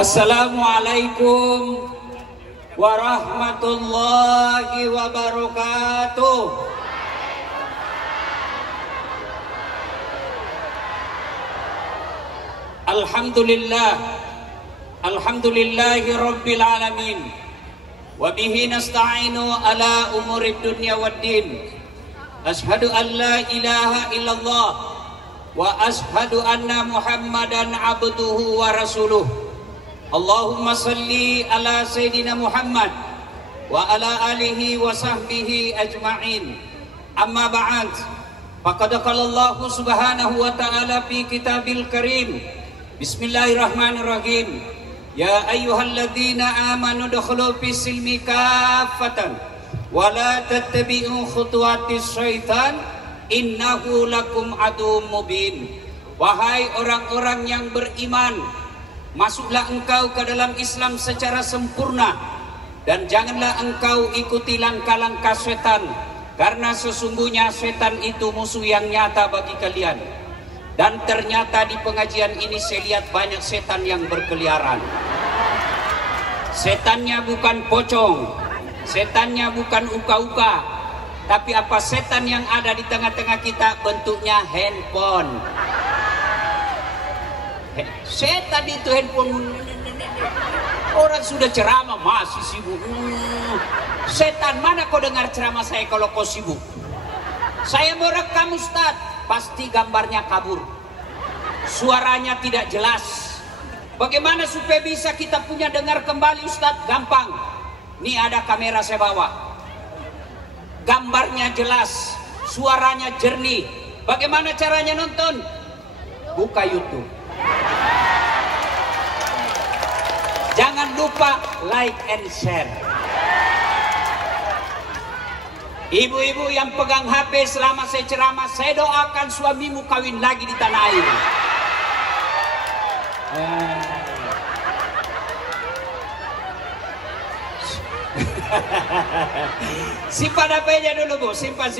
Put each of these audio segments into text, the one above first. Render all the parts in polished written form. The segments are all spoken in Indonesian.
Assalamualaikum warahmatullahi wabarakatuh. Alhamdulillahi rabbil alamin. Wa bihi nasta'inu ala umurid dunya waddin. Ashhadu an la ilaha illallah wa ashhadu anna Muhammadan abduhu wa rasuluh. Allahumma salli ala Sayyidina Muhammad wa ala alihi wa sahbihi ajma'in. Amma ba'd. Faqad qala Allah subhanahu wa ta'ala fi kitabil karim. Bismillahirrahmanirrahim. Ya ayyuhalladzina amanu dukhulu fis silmi kaffatan wa la tattabi'u khutuwatis syaitan innahu lakum aduwwum mubin. Wahai orang-orang yang beriman, masuklah engkau ke dalam Islam secara sempurna dan janganlah engkau ikuti langkah-langkah setan, karena sesungguhnya setan itu musuh yang nyata bagi kalian. Dan ternyata di pengajian ini saya lihat banyak setan yang berkeliaran. Setannya bukan pocong, setannya bukan uka-uka, tapi apa setan yang ada di tengah-tengah kita bentuknya handphone. Setan itu handphone. Orang sudah ceramah masih sibuk. Setan, mana kau dengar ceramah saya kalau kau sibuk? Saya mau rekam Ustaz, pasti gambarnya kabur, suaranya tidak jelas. Bagaimana supaya bisa kita punya dengar kembali Ustaz? Gampang. Nih ada kamera saya bawa, gambarnya jelas, suaranya jernih. Bagaimana caranya nonton? Buka YouTube. Jangan lupa like and share. Ibu-ibu yang pegang HP selama saya ceramah, saya doakan suamimu kawin lagi di tanah air. Simpan HP-nya dulu Bu, simpan.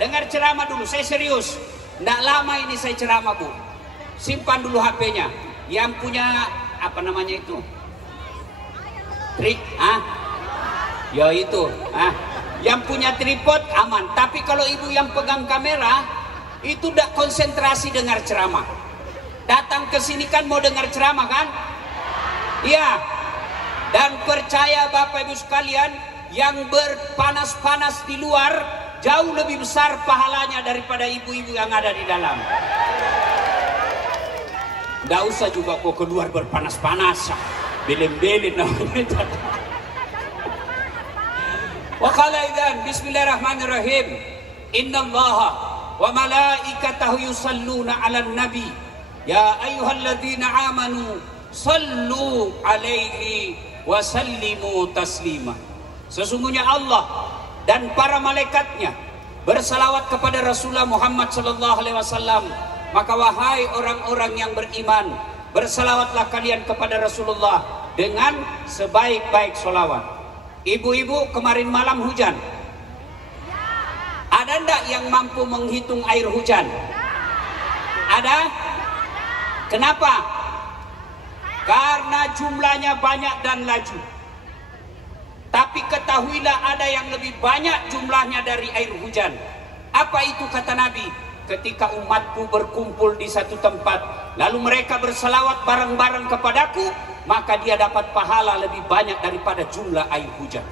Dengar ceramah dulu, saya serius. Nggak lama ini saya ceramah Bu. Simpan dulu HP-nya. Yang punya apa namanya itu? Trik, ya itu, yang punya tripod aman. Tapi kalau ibu yang pegang kamera itu tidak konsentrasi dengar ceramah. Datang ke sini kan mau dengar ceramah kan? Iya. Dan percaya Bapak Ibu sekalian, yang berpanas-panas di luar jauh lebih besar pahalanya daripada ibu-ibu yang ada di dalam. Nggak usah juga kok keluar berpanas-panas, belin-belin namanya. Wa qala idzan bismillahirrahmanirrahim. Innallaha wa malaikatahu yusalluna 'alan nabi. Ya ayyuhalladzina amanu sallu 'alaihi wa sallimu taslima. Sesungguhnya Allah dan para malaikatnya bersalawat kepada Rasulullah Muhammad sallallahu alaihi wasallam. Maka wahai orang-orang yang beriman, bersalawatlah kalian kepada Rasulullah dengan sebaik-baik solawat. Ibu-ibu, kemarin malam hujan. Ada ndak yang mampu menghitung air hujan? Ada? Kenapa? Karena jumlahnya banyak dan laju. Tapi ketahuilah ada yang lebih banyak jumlahnya dari air hujan. Apa itu kata Nabi? Ketika umatku berkumpul di satu tempat, lalu mereka berselawat bareng-bareng kepadaku, maka dia dapat pahala lebih banyak daripada jumlah air hujan.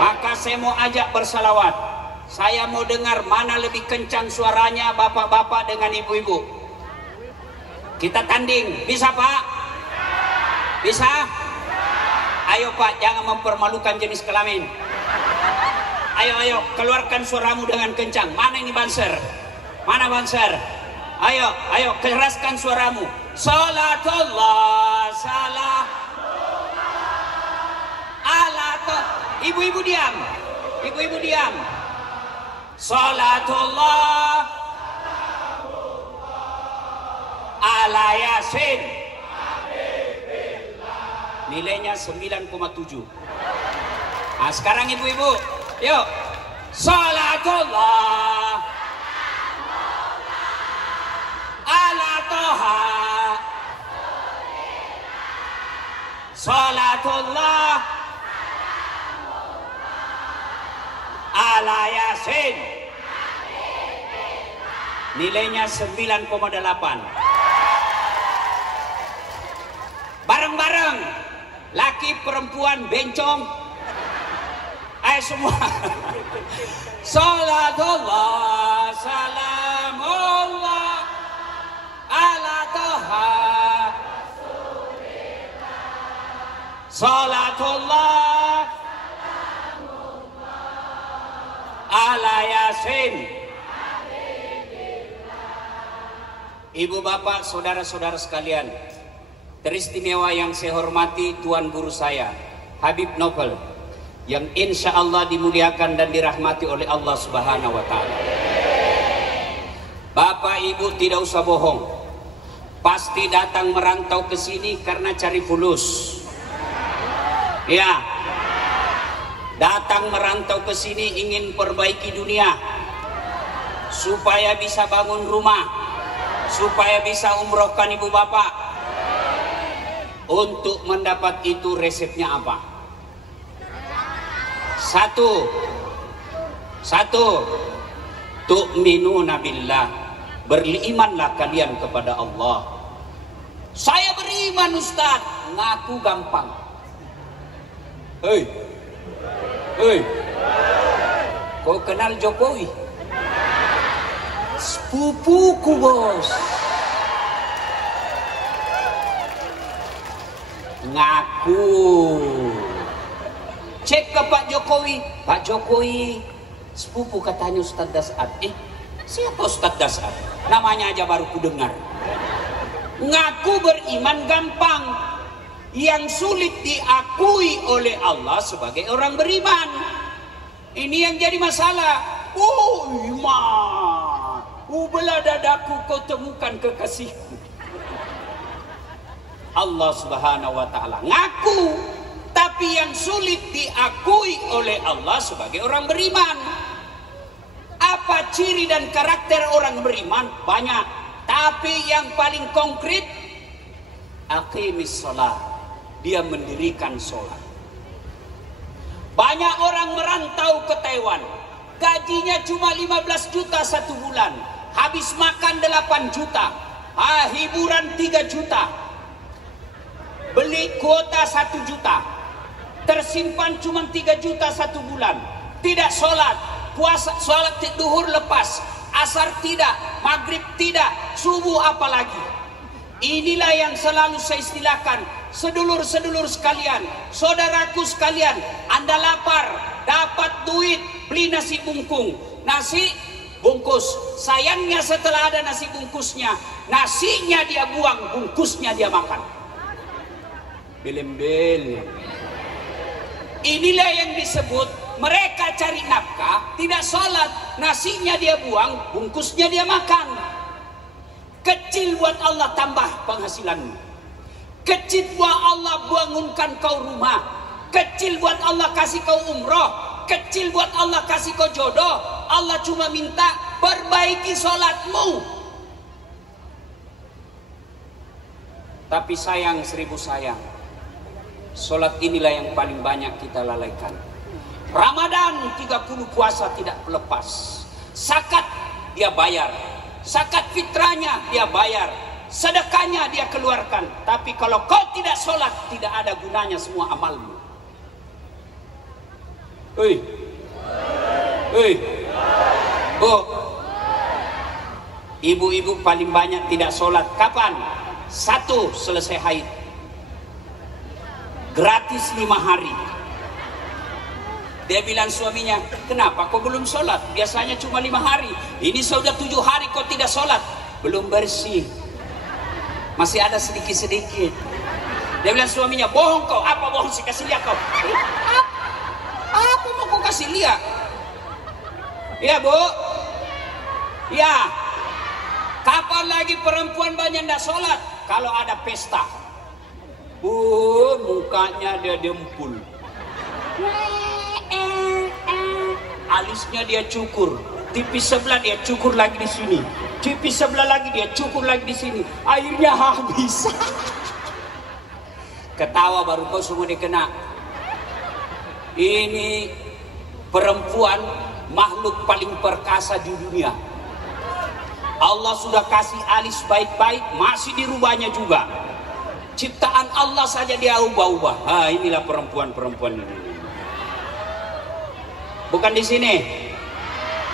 Maka saya mau ajak bersalawat. Saya mau dengar mana lebih kencang suaranya bapak-bapak dengan ibu-ibu. Kita tanding, bisa Pak? Bisa? Ayo Pak, jangan mempermalukan jenis kelamin. Ayo, keluarkan suaramu dengan kencang. Mana ini banser? Mana banser? Ayo, keraskan suaramu. Salatullah, salam. Ibu-ibu diam. Salatullah ala Yasin. Nilainya 9,7. Nah, sekarang ibu-ibu, yuk. Salatullah ala Toha Salatullah ala Yasin. Nilainya 9,8. Bareng-bareng, laki perempuan bencong. Ayo semua. Salatullah salamullah ala Toha. Salatullah ala Yasin. Ibu bapak, saudara-saudara sekalian, teristimewa yang saya hormati Tuan Guru saya, Habib Novel, yang insya Allah dimuliakan dan dirahmati oleh Allah Subhanahu wa Ta'ala. Bapak ibu tidak usah bohong, pasti datang merantau ke sini karena cari fulus. Ya, datang merantau ke sini ingin perbaiki dunia, supaya bisa bangun rumah, supaya bisa umrohkan ibu bapak. Untuk mendapat itu resepnya apa? Satu, tu'minuna billah, berimanlah kalian kepada Allah. Saya beriman Ustaz, ngaku gampang. Hei, kau kenal Jokowi? Sepupuku bos. Ngaku. Cek ke Pak Jokowi. Pak Jokowi, sepupu katanya Ustadz Dasad. Siapa Ustadz Dasad? Namanya aja baru ku dengar. Ngaku beriman gampang. Yang sulit diakui oleh Allah sebagai orang beriman. Ini yang jadi masalah. Iman. Belah dadaku kau temukan kekasihku. Allah Subhanahu wa Ta'ala ngaku, tapi yang sulit diakui oleh Allah sebagai orang beriman. Apa ciri dan karakter orang beriman? Banyak, tapi yang paling konkret, aqimis shalah, dia mendirikan sholat. Banyak orang merantau ke Taiwan, gajinya cuma 15 juta satu bulan, habis makan 8 juta, hiburan 3 juta, beli kuota 1 juta, tersimpan cuma 3 juta satu bulan, tidak sholat, puasa, sholat duhur lepas, asar tidak, maghrib tidak, subuh apalagi. Inilah yang selalu saya istilahkan, sedulur-sedulur sekalian, saudaraku sekalian, Anda lapar, dapat duit, beli nasi bungkung, nasi bungkus. Sayangnya setelah ada nasi bungkusnya, nasinya dia buang, bungkusnya dia makan. Bel-bel. Inilah yang disebut mereka cari nafkah, tidak sholat, nasinya dia buang, bungkusnya dia makan. Kecil buat Allah tambah penghasilanmu, kecil buat Allah bangunkan kau rumah, kecil buat Allah kasih kau umroh, kecil buat Allah kasih kau jodoh. Allah cuma minta perbaiki sholatmu. Tapi sayang, 1000 sayang, sholat inilah yang paling banyak kita lalaikan. Ramadan 30 puasa tidak lepas, zakat dia bayar, zakat fitrahnya dia bayar, sedekahnya dia keluarkan. Tapi kalau kau tidak sholat, tidak ada gunanya semua amalmu. Bu, ibu-ibu paling banyak tidak sholat kapan? 1, selesai haid, gratis 5 hari. Dia bilang suaminya, kenapa kau belum sholat? Biasanya cuma 5 hari. Ini sudah 7 hari kau tidak sholat. Belum bersih, masih ada sedikit-sedikit. Dia bilang suaminya, bohong kau. Apa bohong sih? Kasih lihat kau. Apa mau kau kasih lihat? Ya bu, ya. Kapan lagi perempuan banyak tidak sholat? Kalau ada pesta, mukanya dia dempul, alisnya dia cukur, tipis sebelah dia cukur lagi di sini, tipis sebelah lagi dia cukur lagi di sini, airnya habis. Ketawa baru kau semua dikena. Ini perempuan makhluk paling perkasa di dunia. Allah sudah kasih alis baik-baik, masih dirubahnya juga. Ciptaan Allah saja dia ubah-ubah. Ah, inilah perempuan-perempuan ini. Bukan di sini.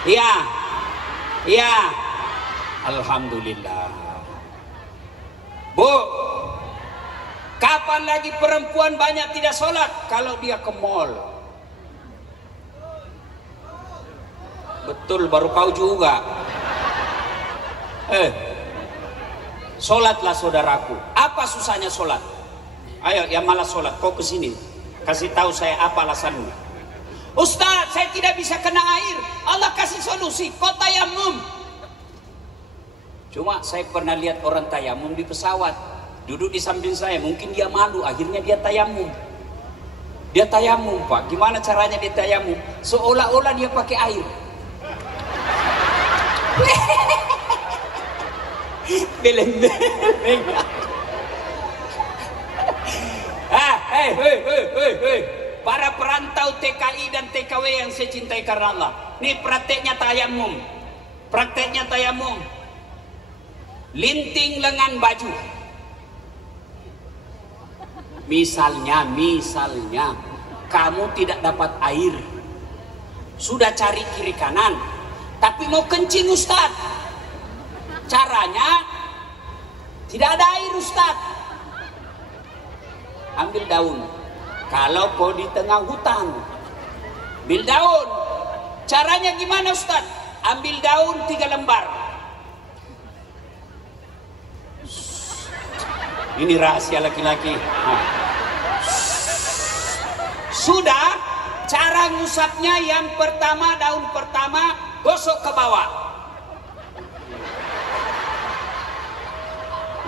Iya. Iya. Alhamdulillah. Bu, kapan lagi perempuan banyak tidak sholat? Kalau dia ke mall. Betul, baru kau juga. Sholatlah saudaraku. Apa susahnya sholat? Ayo yang malas sholat, kau kesini. Kasih tahu saya apa alasanmu. Ustaz, saya tidak bisa kena air. Allah kasih solusi, kau tayamum. Cuma saya pernah lihat orang tayamum di pesawat. Duduk di samping saya, mungkin dia malu, akhirnya dia tayamum. Dia tayamum, Pak. Gimana caranya dia tayamum? Seolah-olah dia pakai air. Beleng-beleng. Para perantau TKI dan TKW yang saya cintai karena Allah. Ini prakteknya tayamum. Prakteknya tayamum. Linting lengan baju. Misalnya kamu tidak dapat air. Sudah cari kiri kanan, tapi mau kencing Ustaz. Caranya tidak ada air Ustaz. Ambil daun. Kalau kau di tengah hutan, ambil daun. Caranya gimana Ustaz? Ambil daun 3 lembar. Ini rahasia laki-laki. Sudah, cara ngusapnya yang pertama, daun pertama gosok ke bawah.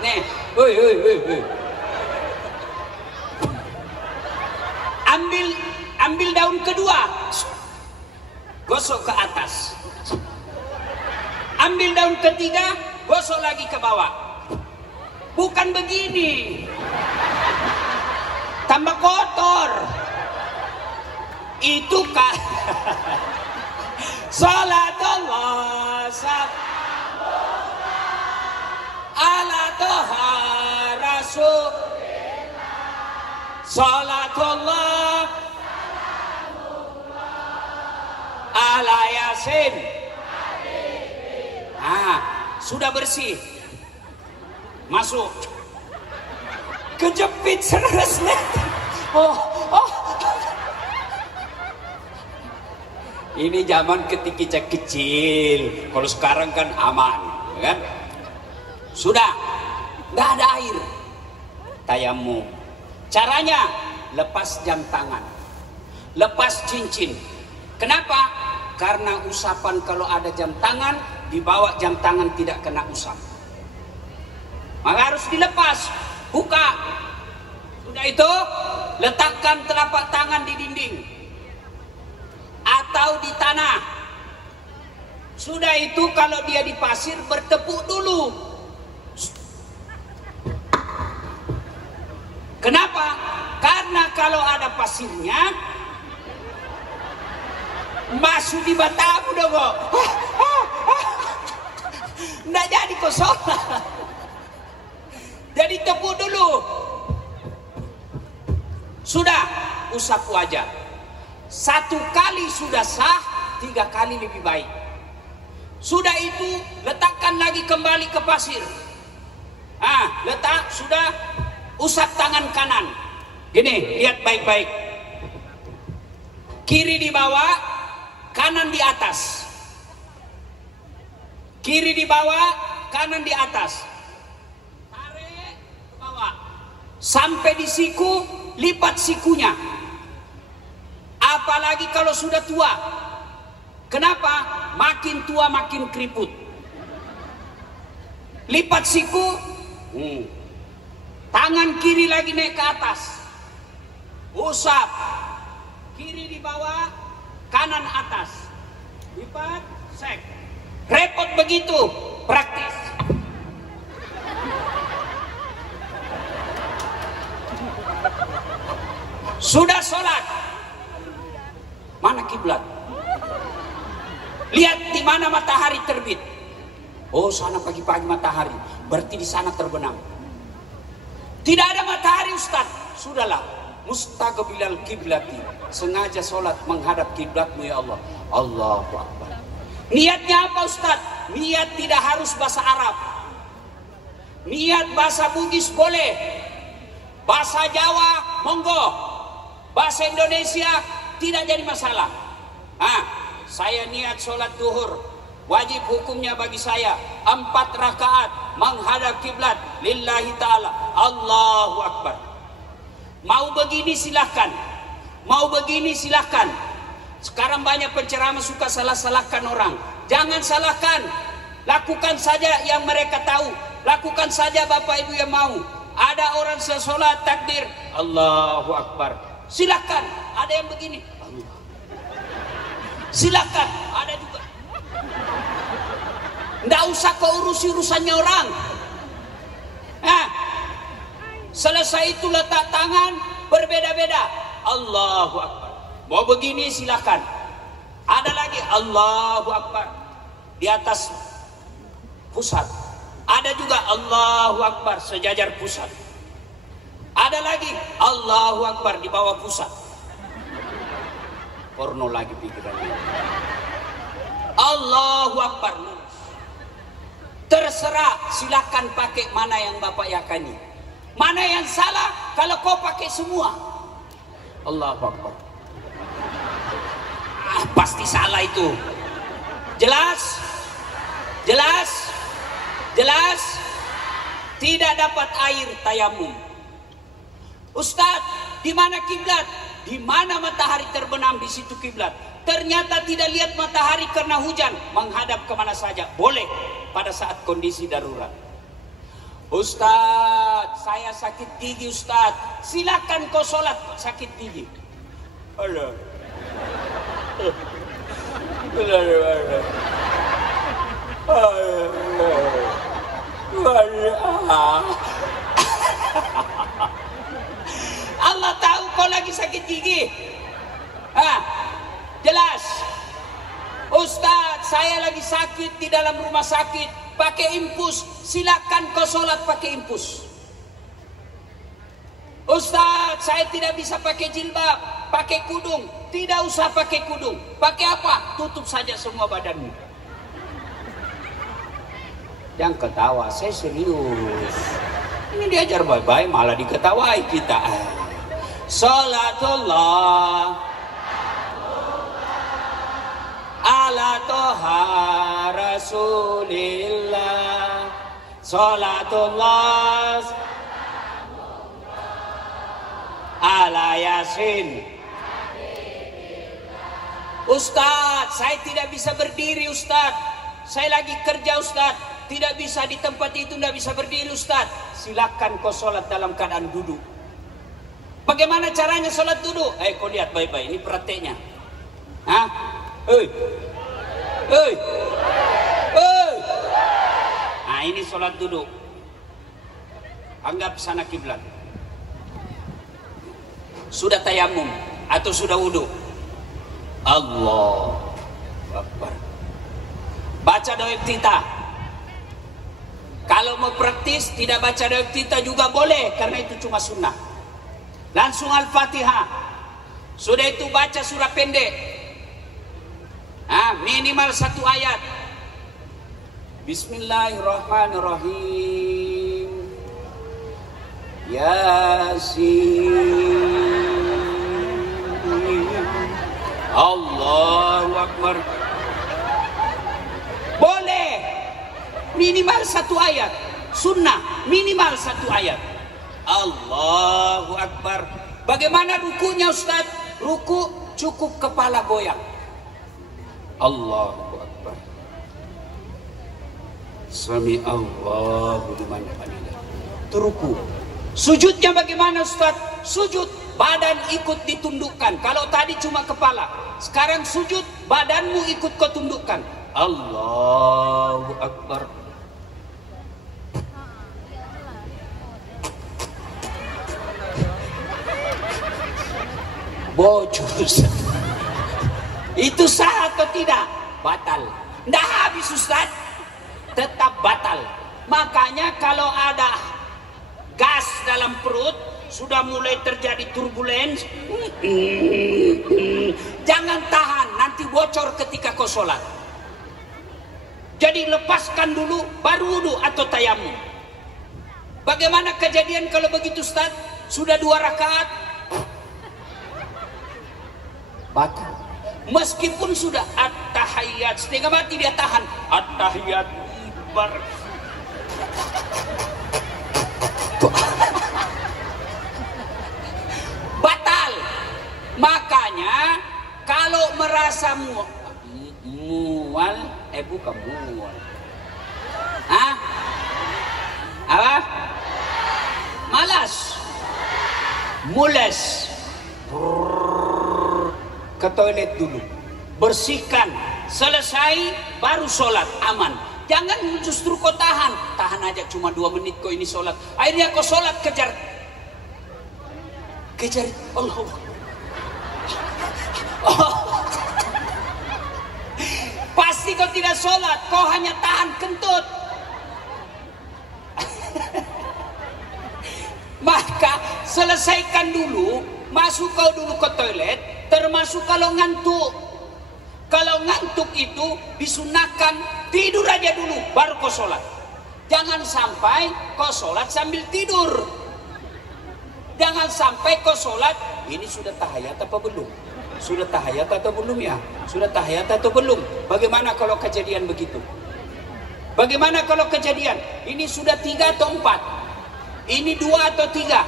Nih, ambil daun kedua, gosok ke atas. Ambil daun ketiga, gosok lagi ke bawah. Bukan begini, tambah kotor. Itu kan salatullah ala toha rasul, salatullah ala yasin. Sudah bersih, masuk, kejepit seresnya. Ini zaman ketika kecil. Kalau sekarang kan aman, kan? Sudah, nggak ada air. Tayamum. Caranya lepas jam tangan, lepas cincin. Kenapa? Karena usapan kalau ada jam tangan, dibawa jam tangan tidak kena usap. Maka harus dilepas, buka. Sudah itu, letakkan telapak tangan di dinding atau di tanah. Sudah itu, kalau dia di pasir, bertepuk dulu. Kenapa? Karena kalau ada pasirnya, masuk di matamu dong kok. Nggak jadi kok sholat. Jadi tepuk dulu. Sudah, usap wajah. 1 kali sudah sah, 3 kali lebih baik. Sudah itu, letakkan lagi kembali ke pasir. Letak, sudah, usap tangan kanan. Gini, lihat baik-baik. Kiri di bawah, kanan di atas. Kiri di bawah, kanan di atas. Tarik ke bawah. Sampai di siku, lipat sikunya. Apalagi kalau sudah tua. Kenapa? Makin tua makin keriput. Lipat siku. Tangan kiri lagi naik ke atas. Usap. Kiri di bawah, kanan atas. Lipat, sek. Repot begitu, praktis. Sudah sholat, mana kiblat? Lihat di mana matahari terbit. Oh, sana pagi-pagi matahari, berarti di sana terbenam. Tidak ada matahari Ustaz. Sudahlah, mustaqbilal kiblati, sengaja sholat menghadap kiblatmu ya Allah. Allahu Akbar. Niatnya apa Ustaz? Niat tidak harus bahasa Arab. Niat bahasa Bugis boleh, bahasa Jawa monggo, bahasa Indonesia tidak jadi masalah. Saya niat sholat duhur, wajib hukumnya bagi saya 4 rakaat menghadap kiblat lillahi ta'ala. Allahu Akbar. Mau begini silahkan, mau begini silahkan. Sekarang banyak penceramah suka salah-salahkan orang. Jangan salahkan, lakukan saja yang mereka tahu, lakukan saja Bapak Ibu yang mau. Ada orang sholat takbir Allahu Akbar, silahkan. Ada yang begini Allah, silahkan. Ada juga. Nggak usah kau urusi urusannya orang. Selesai itu letak tangan berbeda-beda. Allahu Akbar. Mau begini silahkan. Ada lagi Allahu Akbar di atas pusat. Ada juga Allahu Akbar sejajar pusat. Ada lagi Allahu Akbar di bawah pusat. Porno lagi pikirannya. Allahu Akbar. Terserah, silakan pakai mana yang Bapak yakini. Mana yang salah kalau kau pakai semua. Allahu Akbar. Pasti salah itu. Jelas? Jelas? Jelas? Tidak dapat air tayamum. Ustadz, di mana kiblat? Di mana matahari terbenam, di situ kiblat. Ternyata tidak lihat matahari karena hujan, menghadap kemana saja boleh pada saat kondisi darurat. Ustadz, saya sakit gigi Ustadz. Silakan kau sholat sakit gigi. Aduh. Allah tahu kau lagi sakit gigi. Jelas. Ustadz, saya lagi sakit di dalam rumah sakit, pakai infus. Silakan kau sholat pakai infus. Ustadz, saya tidak bisa pakai jilbab, pakai kudung. Tidak usah pakai kudung. Pakai apa? Tutup saja semua badanmu. Jangan ketawa, saya serius. Ini diajar baik-baik malah diketawai kita. Salatullah ala toha rasulillah. Salatullah ala yasin. Ustadz, saya tidak bisa berdiri Ustadz. Saya lagi kerja Ustadz. Tidak bisa di tempat itu, tidak bisa berdiri Ustadz. Silakan kau sholat dalam keadaan duduk. Bagaimana caranya sholat duduk? Kau lihat baik-baik, ini prakteknya. Nah, ini sholat duduk. Anggap sana kiblat. Sudah tayamum atau sudah wudhu. Allahu Akbar. Baca doa iftitah. Kalau mau praktis tidak baca doa iftitah juga boleh, karena itu cuma sunnah. Langsung Al-Fatihah. Sudah itu baca surah pendek. Minimal 1 ayat. Bismillahirrahmanirrahim. Yasin. Allahu Akbar. Boleh minimal 1 ayat. Sunnah minimal 1 ayat. Allahu Akbar. Bagaimana rukunya Ustaz? Ruku cukup kepala goyang. Allahu Akbar. Sami Allahu liman hamidah. Itu ruku. Sujudnya bagaimana Ustaz? Sujud badan ikut ditundukkan. Kalau tadi cuma kepala, sekarang sujud badanmu ikut kau tundukkan. Allahu Akbar. bocor. Itu sah atau tidak? Batal. Nggak habis Ustaz, tetap batal. Makanya kalau ada gas dalam perut, sudah mulai terjadi turbulens, jangan tahan, nanti bocor ketika kau sholat. Jadi lepaskan dulu, baru wudu atau tayamum. Bagaimana kejadian kalau begitu Ustaz? Sudah 2 rakaat, batal. Meskipun sudah at-tahiyyat, setengah mati dia tahan. At-tahiyyat batal. Makanya kalau merasa mual, bukan mual. Hah? Apa? Malas. Mules. Ke toilet dulu. Bersihkan. Selesai baru sholat. Aman. Jangan justru kau tahan. Tahan aja cuma 2 menit kau ini sholat. Akhirnya kau sholat kejar Allah. Oh. Pasti kau tidak sholat. Kau hanya tahan kentut. Maka selesaikan dulu. Masuk kau dulu ke toilet. Termasuk kalau ngantuk. Kalau ngantuk itu disunahkan tidur aja dulu baru kau sholat. Jangan sampai kau sholat sambil tidur. Jangan sampai kau sholat, ini sudah tahiyat apa belum? Sudah tahiyat atau belum ya? Sudah tahiyat atau belum? Bagaimana kalau kejadian begitu? Bagaimana kalau kejadian? Ini sudah 3 atau 4? Ini 2 atau 3?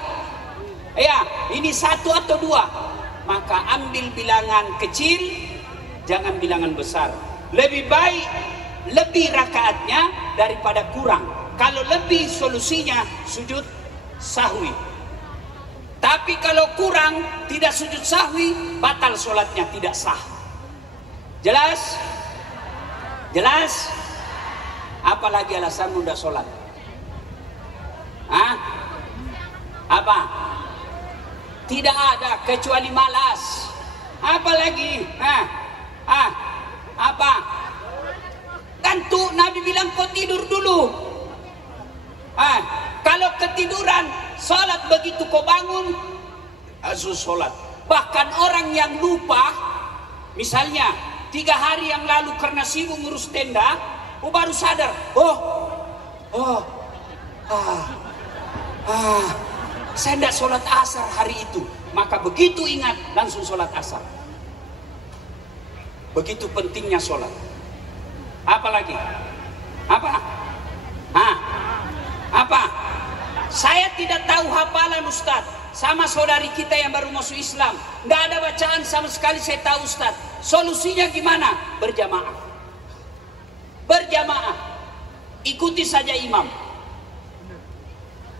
Ya, ini 1 atau 2? Maka ambil bilangan kecil, jangan bilangan besar. Lebih baik lebih rakaatnya daripada kurang. Kalau lebih solusinya sujud sahwi. Tapi kalau kurang tidak sujud sahwi, batal sholatnya, tidak sah. Jelas? Jelas? Apalagi alasanmu tidak sholat? Hah? Apa? Tidak ada kecuali malas. Apalagi? Apa? Tentu Nabi bilang kau tidur dulu. Kalau ketiduran, sholat begitu kau bangun, asus sholat. Bahkan orang yang lupa, misalnya 3 hari yang lalu karena sibuk ngurus tenda, baru sadar, saya tidak sholat asar hari itu. Maka begitu ingat, langsung sholat asar. Begitu pentingnya sholat. Apalagi? Apa? Apa? Saya tidak tahu hafalan Ustaz. Sama saudari kita yang baru masuk Islam, nggak ada bacaan sama sekali. Saya tahu Ustaz. Solusinya gimana? Berjamaah. Berjamaah. Ikuti saja imam.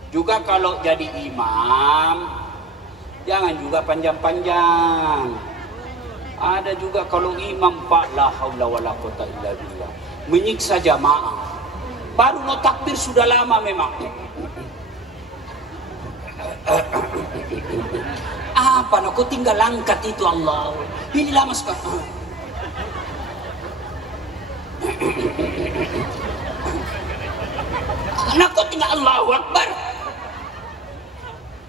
Juga kalau jadi imam, jangan juga panjang-panjang. Ada juga kalau imam Pak la haula wala quwata illa billah, menyiksa jamaah. Baru mau takbir sudah lama memang. Apa nak kau tinggal angkat itu Allah. Ini lama sekali. Anak kau tinggal Allahu Akbar.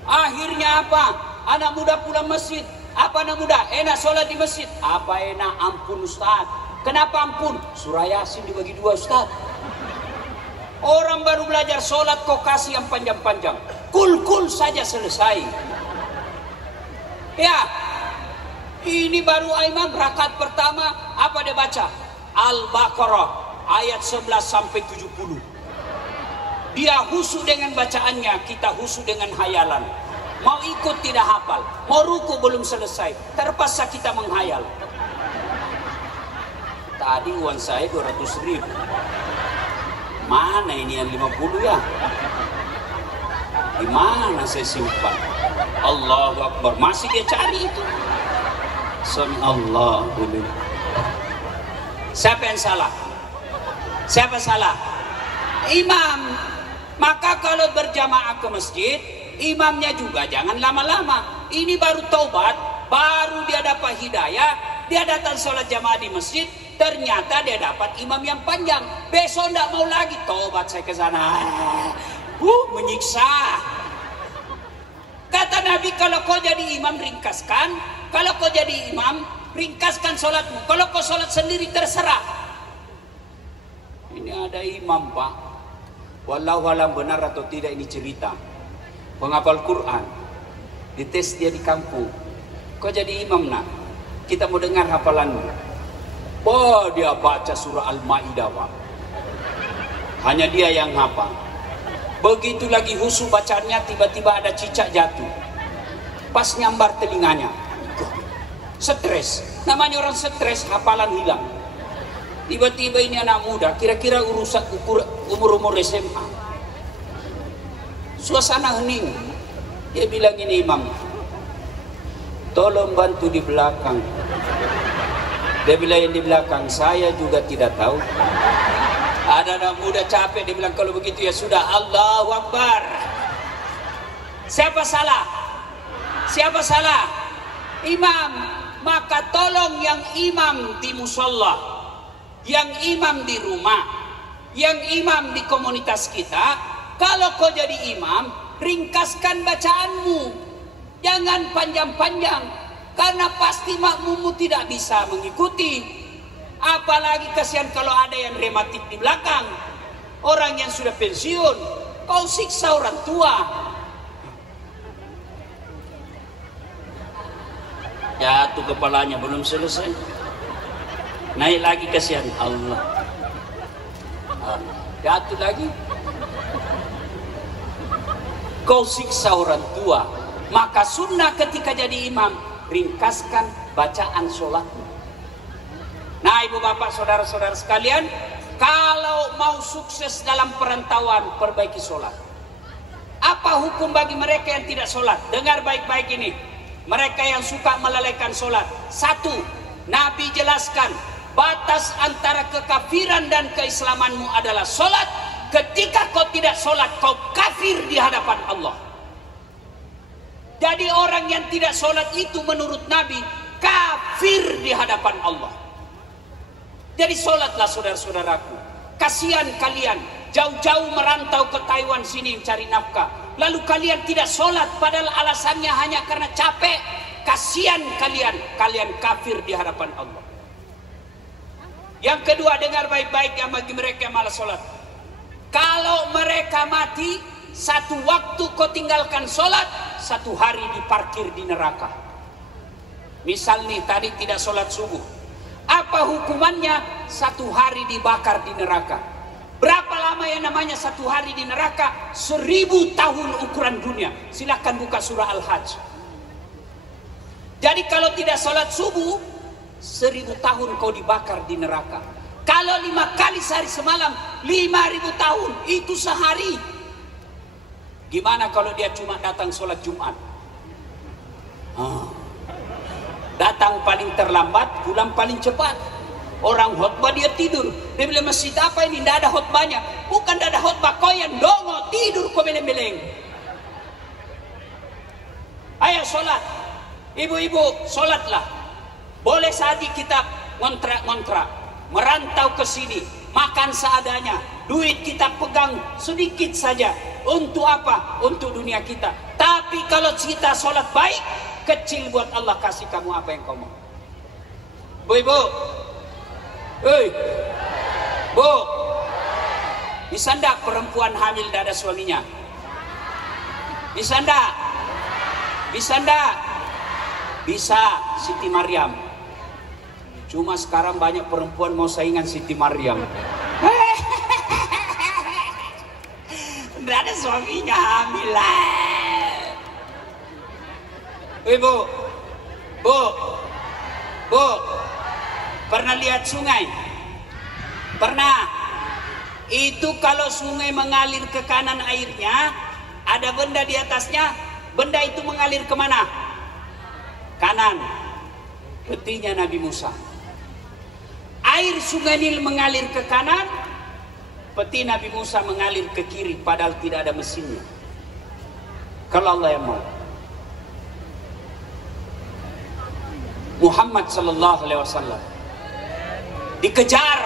Akhirnya apa? Anak muda pulang masjid. Apa anak muda? Enak sholat di masjid. Apa enak? Ampun Ustaz. Kenapa ampun? Surah Yasin dibagi 2 Ustaz. Orang baru belajar sholat kok kasih yang panjang-panjang. Kul saja selesai. Ya, ini baru imam rakaat pertama. Apa dia baca? Al-Baqarah ayat 11 sampai 70. Dia khusyuk dengan bacaannya, kita khusyuk dengan hayalan. Mau ikut tidak hafal, mau ruku belum selesai, terpaksa kita menghayal. Tadi uang saya 200.000. Mana ini yang 50 ya? Di mana saya simpan? Allahu Akbar, masih dia cari itu. Allahu. Siapa yang salah? Siapa salah? Imam. Maka kalau berjamaah ke masjid, imamnya juga jangan lama-lama. Ini baru taubat, baru dia dapat hidayah, dia datang sholat jamaah di masjid, ternyata dia dapat imam yang panjang. Besok tidak mau lagi, tobat saya ke sana. Menyiksa. Kata Nabi, kalau kau jadi imam ringkaskan, kalau kau jadi imam ringkaskan sholatmu, kalau kau sholat sendiri terserah. Ini ada imam Pak, wallahu alam benar atau tidak ini cerita, penghafal Quran, dites dia di kampung. Kau jadi imam nak, kita mau dengar hafalanmu. Oh, dia baca surah Al-Ma'idah Pak, hanya dia yang hafal. Begitu lagi husu bacanya, tiba-tiba ada cicak jatuh, pas nyambar telinganya. Stres, namanya orang stres, hafalan hilang. Tiba-tiba ini anak muda, kira-kira urusan umur SMA, suasana hening. Dia bilang ini imam, tolong bantu di belakang. Dia bilang yang di belakang, saya juga tidak tahu. Ada anak muda capek, dia bilang kalau begitu ya sudah, Allahu Akbar. Siapa salah? Siapa salah? Imam. Maka tolong yang imam di musola, yang imam di rumah, yang imam di komunitas kita, kalau kau jadi imam, ringkaskan bacaanmu, jangan panjang-panjang, karena pasti makmummu tidak bisa mengikuti. Apalagi kasihan kalau ada yang rematik di belakang, orang yang sudah pensiun, kau siksa orang tua. Jatuh kepalanya belum selesai, naik lagi, kasihan Allah. Jatuh lagi, kau siksa orang tua. Maka sunnah ketika jadi imam, ringkaskan bacaan sholatmu. Nah ibu bapak saudara-saudara sekalian, kalau mau sukses dalam perantauan, perbaiki sholat. Apa hukum bagi mereka yang tidak sholat? Dengar baik-baik ini. Mereka yang suka melalaikan sholat. Satu, Nabi jelaskan batas antara kekafiran dan keislamanmu adalah sholat. Ketika kau tidak sholat, kau kafir di hadapan Allah. Jadi orang yang tidak sholat itu menurut Nabi kafir di hadapan Allah. Jadi sholatlah saudara-saudaraku. Kasihan kalian jauh-jauh merantau ke Taiwan sini cari nafkah, lalu kalian tidak sholat padahal alasannya hanya karena capek. Kasihan kalian, kalian kafir di hadapan Allah. Yang kedua, dengar baik-baik yang bagi mereka yang malas sholat. Kalau mereka mati, satu waktu kau tinggalkan sholat, satu hari diparkir di neraka. Misal nih tadi tidak sholat subuh, apa hukumannya? Satu hari dibakar di neraka. Berapa lama yang namanya satu hari di neraka? 1000 tahun ukuran dunia. Silahkan buka surah Al-Hajj. Jadi kalau tidak sholat subuh, 1000 tahun kau dibakar di neraka. Kalau 5 kali sehari semalam, 5000 tahun, itu sehari. Gimana kalau dia cuma datang sholat Jumat? Datang paling terlambat, pulang paling cepat. Orang khutbah dia tidur. Dia bilang, masjid apa ini? Tidak ada khutbahnya. Bukan tidak ada khutbah, kau yang dongo tidur kau beleng-beleng. Ayo sholat. Ibu-ibu sholatlah. Boleh saja kita ngontrak-ngontrak, merantau ke sini, makan seadanya, duit kita pegang sedikit saja. Untuk apa? Untuk dunia kita. Tapi kalau kita sholat baik, kecil buat Allah, kasih kamu apa yang kau mau. Bu-ibu, Bu, bisa ndak perempuan hamil tidak ada suaminya? Bisa ndak? Bisa ndak? Bisa, Siti Maryam. Cuma sekarang banyak perempuan mau saingan Siti Maryam. Tidak ada suaminya hamil lah. Ibu, Bu, pernah lihat sungai? Pernah? Itu kalau sungai mengalir ke kanan airnya, ada benda di atasnya, benda itu mengalir kemana? Kanan. Petinya Nabi Musa. Air sungai Nil mengalir ke kanan, peti Nabi Musa mengalir ke kiri, padahal tidak ada mesinnya. Kalau Allah yang mau. Muhammad sallallahu alaihi wasallam. Dikejar,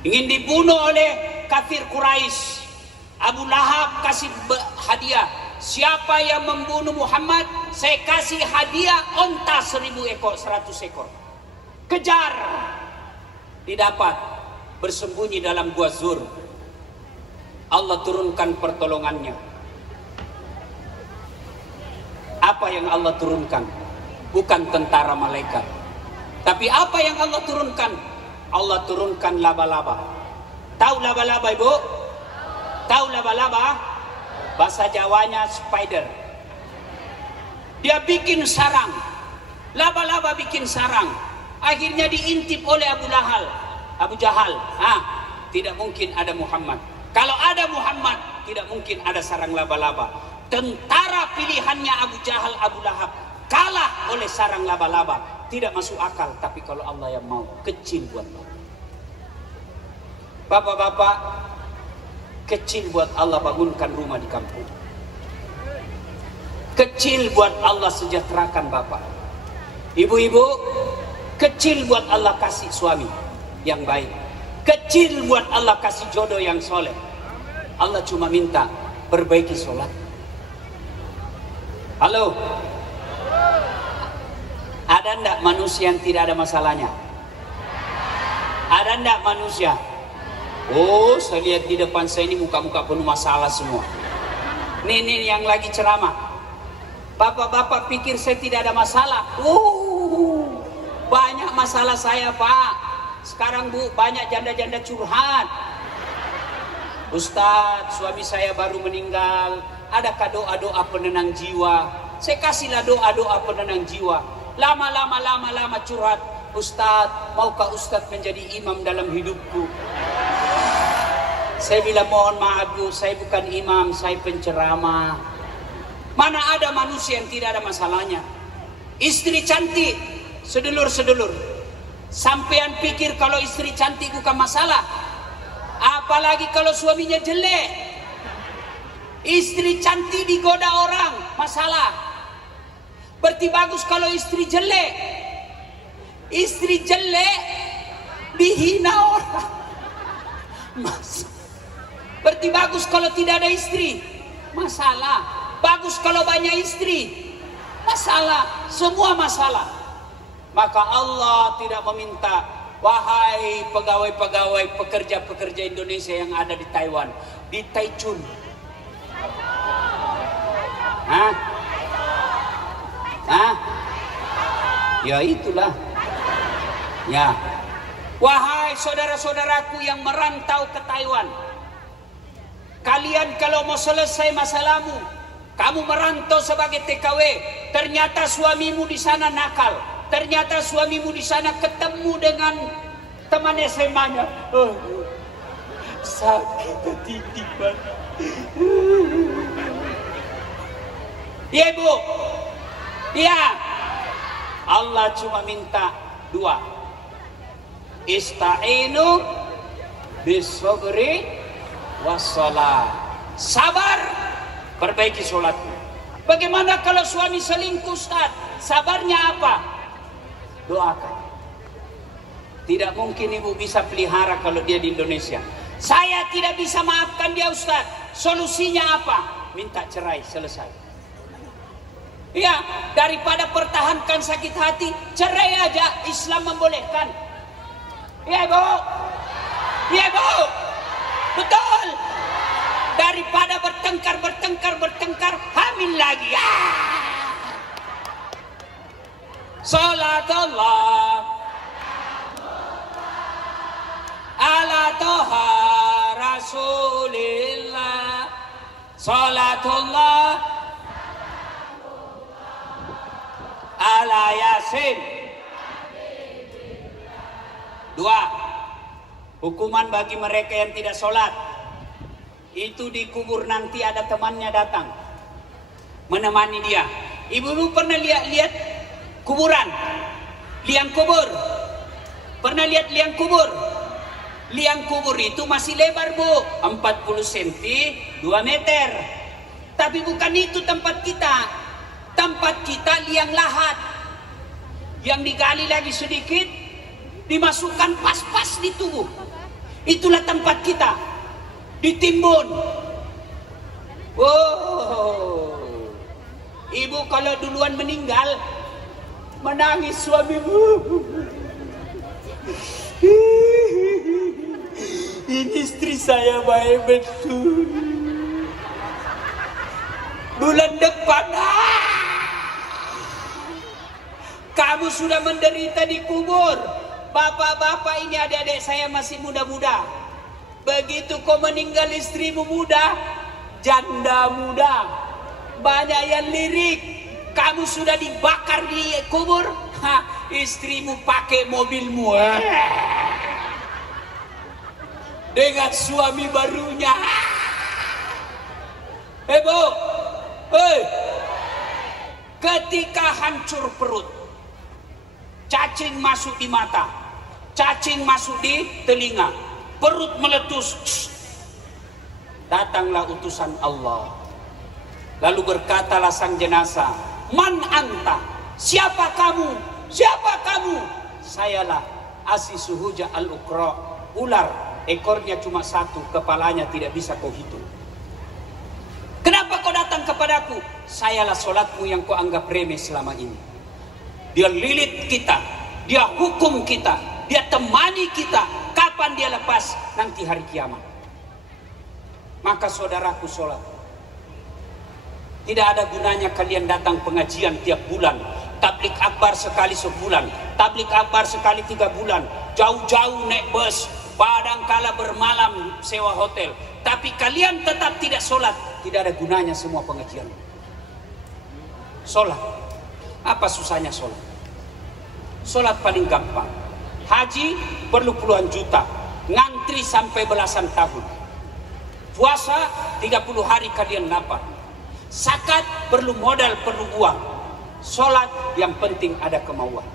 ingin dibunuh oleh kafir Quraisy. Abu Lahab kasih hadiah, siapa yang membunuh Muhammad, saya kasih hadiah onta 1000 ekor, 100 ekor. Kejar, didapat, bersembunyi dalam gua Zur. Allah turunkan pertolongannya. Apa yang Allah turunkan? Bukan tentara malaikat. Tapi apa yang Allah turunkan? Allah turunkan laba-laba. Tahu laba-laba, Ibu? Tahu laba-laba? Bahasa Jawanya spider. Dia bikin sarang. Laba-laba bikin sarang. Akhirnya diintip oleh Abu Jahal. Tidak mungkin ada Muhammad. Kalau ada Muhammad, tidak mungkin ada sarang laba-laba. Tentara pilihannya Abu Jahal, Abu Lahab kalah oleh sarang laba-laba. Tidak masuk akal. Tapi kalau Allah yang mau, kecil buat Allah. Bapak-bapak, kecil buat Allah bangunkan rumah di kampung. Kecil buat Allah sejahterakan bapak. Ibu-ibu, kecil buat Allah kasih suami yang baik. Kecil buat Allah kasih jodoh yang soleh. Allah cuma minta perbaiki sholat. Halo, ada ndak manusia yang tidak ada masalahnya? Ada ndak manusia? Oh, saya lihat di depan saya ini muka-muka penuh masalah semua. Nih yang lagi ceramah. Bapak-bapak pikir saya tidak ada masalah? Banyak masalah saya, Pak. Sekarang Bu, banyak janda-janda curhat. Ustadz, suami saya baru meninggal. Adakah doa-doa penenang jiwa? Saya kasihlah doa-doa penenang jiwa. Lama curhat. Ustadz, maukah Ustadz menjadi imam dalam hidupku? Saya bilang mohon maaf Bu, saya bukan imam, saya penceramah. Mana ada manusia yang tidak ada masalahnya? Istri cantik, sedulur-sedulur, sampean pikir kalau istri cantik bukan masalah? Apalagi kalau suaminya jelek. Istri cantik digoda orang, masalah. Berarti bagus kalau istri jelek. Istri jelek dihina orang. Berarti bagus kalau tidak ada istri, masalah. Bagus kalau banyak istri, masalah. Semua masalah. Maka Allah tidak meminta, wahai pegawai-pegawai, pekerja-pekerja Indonesia yang ada di Taiwan, di Taichung. Ya itulah. Ya, wahai saudara-saudaraku yang merantau ke Taiwan, kalian kalau mau selesai masalahmu, kamu merantau sebagai TKW, ternyata suamimu di sana nakal, ternyata suamimu di sana ketemu dengan teman SMA-nya, sakit titipan. Iya Bu, iya. Allah cuma minta dua. Ista'inu bis-sabri was-shalah. Sabar, perbaiki sholatmu. Bagaimana kalau suami selingkuh, Ustaz? Sabarnya apa? Doakan. Tidak mungkin ibu bisa pelihara kalau dia di Indonesia. Saya tidak bisa maafkan dia, Ustaz. Solusinya apa? Minta cerai, selesai. Ya, daripada pertahankan sakit hati, cerai aja. Islam membolehkan. Ya Bu, ya Bu, betul. Daripada bertengkar, hamil lagi. Salatullah ala toha rasulillah. Salatullah ala yasin. Dua, hukuman bagi mereka yang tidak sholat. Itu dikubur nanti ada temannya datang menemani dia. Ibu-ibu pernah lihat kuburan? Liang kubur. Pernah lihat liang kubur? Liang kubur itu masih lebar Bu, 40 cm, 2 meter. Tapi bukan itu tempat kita. Tempat kita liang lahat. yang digali lagi sedikit, dimasukkan pas-pas di tubuh. Itulah tempat kita, ditimbun. Oh, ibu kalau duluan meninggal, menangis suamimu. Ini istri saya baik betul. Bulan depan kamu sudah menderita di kubur. Bapak-bapak ini, adik-adik saya masih muda-muda. Begitu kau meninggal, istrimu muda, janda muda, banyak yang lirik. Kamu sudah dibakar di kubur, istrimu pakai mobilmu dengan suami barunya. Bu, ketika hancur perut, cacing masuk di mata, cacing masuk di telinga, perut meletus, datanglah utusan Allah. Lalu berkatalah sang jenazah, man anta, siapa kamu? Siapa kamu? Sayalah Asisuhuja al-Ukra, ular, ekornya cuma satu, kepalanya tidak bisa kau hitung. Kenapa kau datang kepadaku? Sayalah solatmu yang kau anggap remeh selama ini. Dia lilit kita, dia hukum kita, dia temani kita. Kapan dia lepas? Nanti hari kiamat. Maka saudaraku, solat. Tidak ada gunanya kalian datang pengajian tiap bulan, tablik akbar sekali sebulan, tablik akbar sekali 3 bulan, jauh-jauh naik bus, kadangkala bermalam sewa hotel, tapi kalian tetap tidak sholat. Tidak ada gunanya semua pengajian. Sholat, apa susahnya sholat? Sholat paling gampang. Haji perlu puluhan juta, ngantri sampai belasan tahun. Puasa 30 hari kalian dapat. Zakat perlu modal, perlu uang. Sholat yang penting ada kemauan.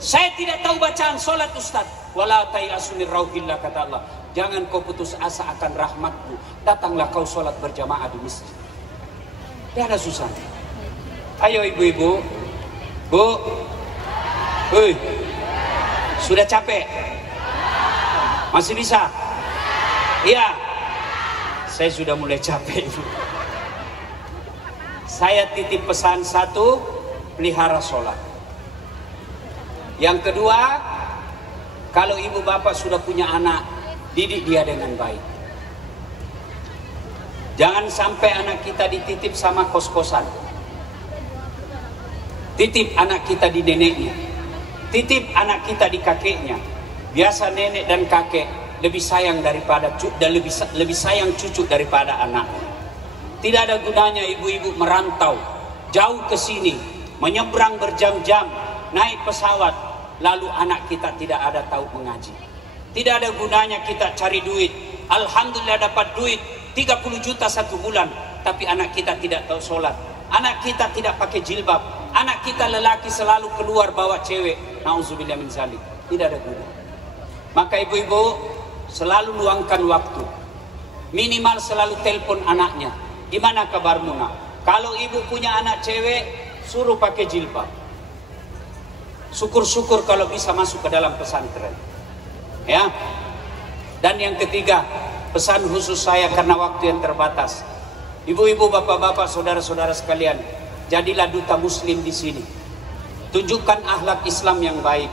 Saya tidak tahu bacaan sholat, Ustaz. Wala tayasu min rauhillah, kata Allah. Jangan kau putus asa akan rahmatku. Datanglah kau sholat berjamaah di masjid. Tidak ada susah. Ayo ibu-ibu, bu, sudah capek? Masih bisa? Iya. Saya sudah mulai capek. Saya titip pesan satu, pelihara sholat. Yang kedua, kalau ibu bapak sudah punya anak, didik dia dengan baik. Jangan sampai anak kita dititip sama kos-kosan. Titip anak kita di neneknya, titip anak kita di kakeknya. Biasa nenek dan kakek lebih sayang daripada dan lebih sayang cucu daripada anak. Tidak ada gunanya ibu-ibu merantau jauh ke sini, menyeberang berjam-jam, naik pesawat, lalu anak kita tidak ada tahu mengaji. Tidak ada gunanya kita cari duit. Alhamdulillah dapat duit 30 juta 1 bulan, tapi anak kita tidak tahu sholat. Anak kita tidak pakai jilbab. Anak kita lelaki selalu keluar bawa cewek. Nauzubillah min zalik. Tidak ada guna. Maka ibu-ibu selalu luangkan waktu. Minimal selalu telepon anaknya. Gimana kabarmu nak? Kalau ibu punya anak cewek, suruh pakai jilbab. Syukur-syukur kalau bisa masuk ke dalam pesantren. Ya. Dan yang ketiga, pesan khusus saya karena waktu yang terbatas. Ibu-ibu, bapak-bapak, saudara-saudara sekalian, jadilah duta muslim di sini. Tunjukkan akhlak Islam yang baik.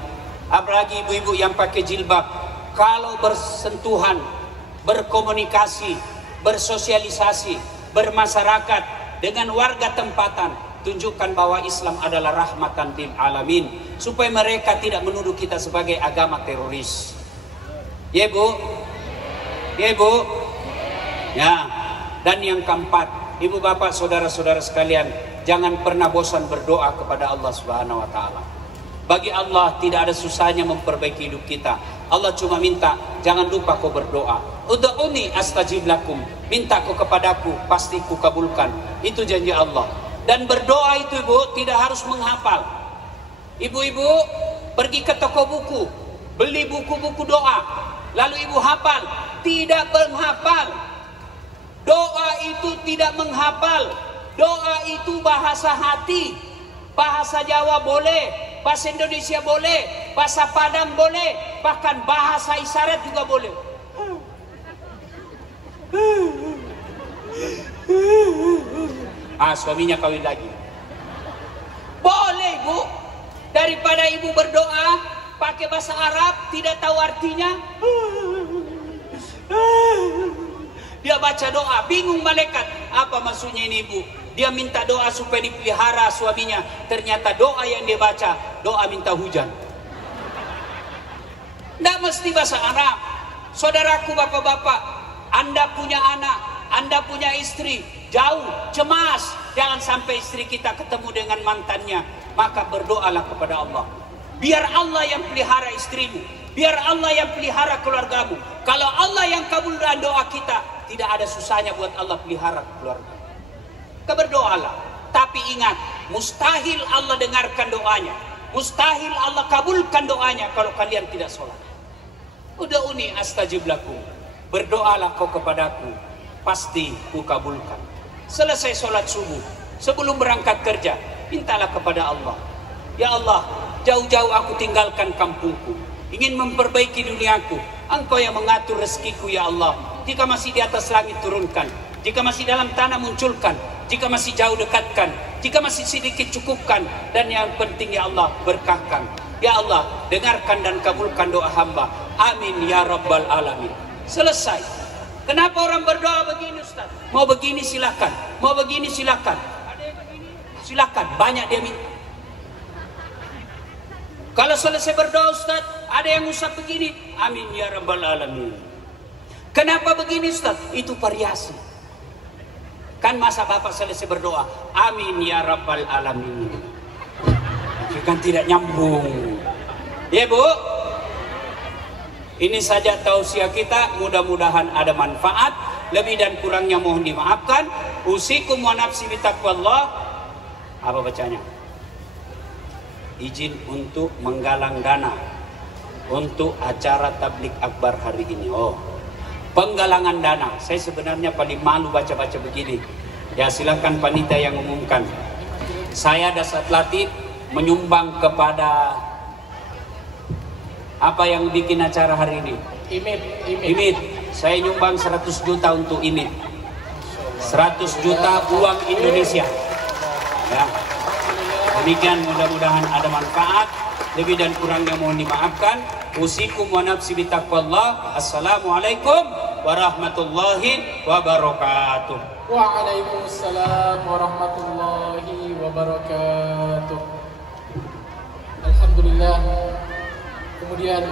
Apalagi ibu-ibu yang pakai jilbab, kalau bersentuhan, berkomunikasi, bersosialisasi, bermasyarakat dengan warga tempatan, tunjukkan bahwa Islam adalah rahmatan lil alamin, supaya mereka tidak menuduh kita sebagai agama teroris. Ya Bu? Ya Bu? Ya. Dan yang keempat, ibu bapak saudara-saudara sekalian, jangan pernah bosan berdoa kepada Allah Subhanahu wa taala. Bagi Allah tidak ada susahnya memperbaiki hidup kita. Allah cuma minta, jangan lupa kau berdoa. Ud'uni astajib lakum. Minta kau kepadaku, pasti ku kabulkan. Itu janji Allah. Dan berdoa itu ibu tidak harus menghafal. Ibu-ibu pergi ke toko buku, beli buku-buku doa, lalu ibu hafal. Tidak menghafal. Doa itu tidak menghafal. Doa itu bahasa hati. bahasa Jawa boleh, bahasa Indonesia boleh, bahasa Padang boleh, bahkan bahasa isyarat juga boleh. Suaminya kawin lagi. Boleh, Bu. Daripada ibu berdoa pakai bahasa Arab tidak tahu artinya, dia baca doa, bingung malaikat apa maksudnya ini, Bu. Dia minta doa supaya dipelihara suaminya, ternyata doa yang dia baca doa minta hujan. Tidak mesti bahasa Arab. Saudaraku, bapak-bapak, Anda punya anak, Anda punya istri, jauh, cemas, jangan sampai istri kita ketemu dengan mantannya. Maka berdoalah kepada Allah. Biar Allah yang pelihara istrimu, biar Allah yang pelihara keluargamu. Kalau Allah yang kabulkan doa kita, tidak ada susahnya buat Allah pelihara keluarga. Berdoalah, tapi ingat, mustahil Allah dengarkan doanya, mustahil Allah kabulkan doanya kalau kalian tidak sholat. Ud'uni astajib lakum, berdoalah kau kepadaku, pasti ku kabulkan. Selesai sholat subuh, sebelum berangkat kerja, mintalah kepada Allah, ya Allah, jauh-jauh aku tinggalkan kampungku, ingin memperbaiki duniaku, Engkau yang mengatur rezekiku ya Allah. Jika masih di atas langit turunkan, jika masih dalam tanah munculkan, jika masih jauh dekatkan, jika masih sedikit cukupkan, dan yang penting ya Allah berkahkan. Ya Allah, dengarkan dan kabulkan doa hamba. Amin ya rabbal alamin. Selesai. Kenapa orang berdoa begini, Ustaz? Mau begini silakan, mau begini silakan. Ada yang begini silakan, banyak dia minta. Kalau selesai berdoa, Ustaz, ada yang usap begini, amin ya rabbal alamin. Kenapa begini, Ustaz? Itu variasi. Kan masa Bapak selesai berdoa, amin ya rabbal alamin, itu kan tidak nyambung. Ya Bu, ini saja tausiah kita, mudah-mudahan ada manfaat. Lebih dan kurangnya mohon dimaafkan. Usikum wa nafsi bitaqwallah. Apa bacanya? Izin untuk menggalang dana untuk acara tablik akbar hari ini. Penggalangan dana. Saya sebenarnya paling malu baca-baca begini. Ya silakan panitia yang umumkan. Saya Dasat Latif menyumbang kepada apa yang bikin acara hari ini? IMIT. Saya nyumbang 100 juta untuk IMIT. 100 juta uang Indonesia. Ya. Demikian, mudah-mudahan ada manfaat. Lebih dan kurangnya mohon dimaafkan. Usikum wa nafsi bitaqwallah. Assalamualaikum warahmatullahi wabarakatuh. Waalaikumsalam warahmatullahi wabarakatuh. Alhamdulillah. Kemudian